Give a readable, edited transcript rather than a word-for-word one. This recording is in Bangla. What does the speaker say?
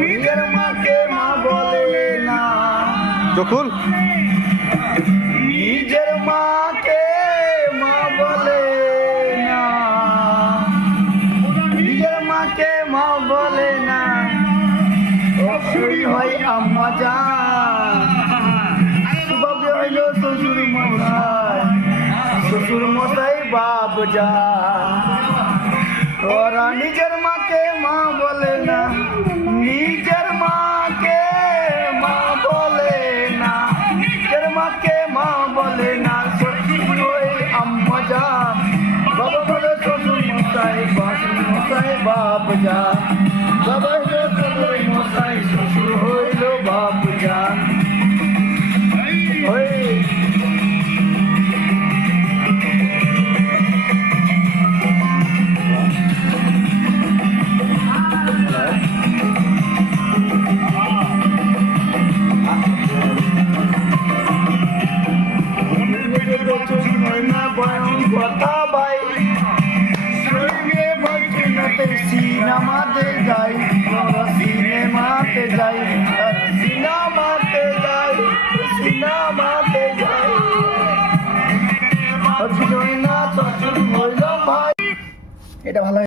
নিজের মাকে মা বলে না। যখন নিজের মাকে মা বলে না, নিজের মাকে মা বলে না, অবশ্যই হয় আম্মা জান। সুভাবে হইল শ্বশুর মশাই, শ্বশুর মশাই বাপ জান। ওরা নিজের মাকে মা বলে না, নিজের মাকে মা বলে না, নিজের মাকে মা বলে না, শ্বশুর ওই আম্মা জান। বাবা বলে শ্বশুর মশাই, শ্বশুর মশাই বাপ জান। বাবা হইল শ্বশুর মশাই, শ্বশুর হইল বাপ জান। ওই কথা ভাই সিনেমাতে যাই, সিনেমাতে যাই, সিনেমাতে যাই, সিনেমাতে যাই, না শ্বশুর হইল ভাই। এটা ভালো।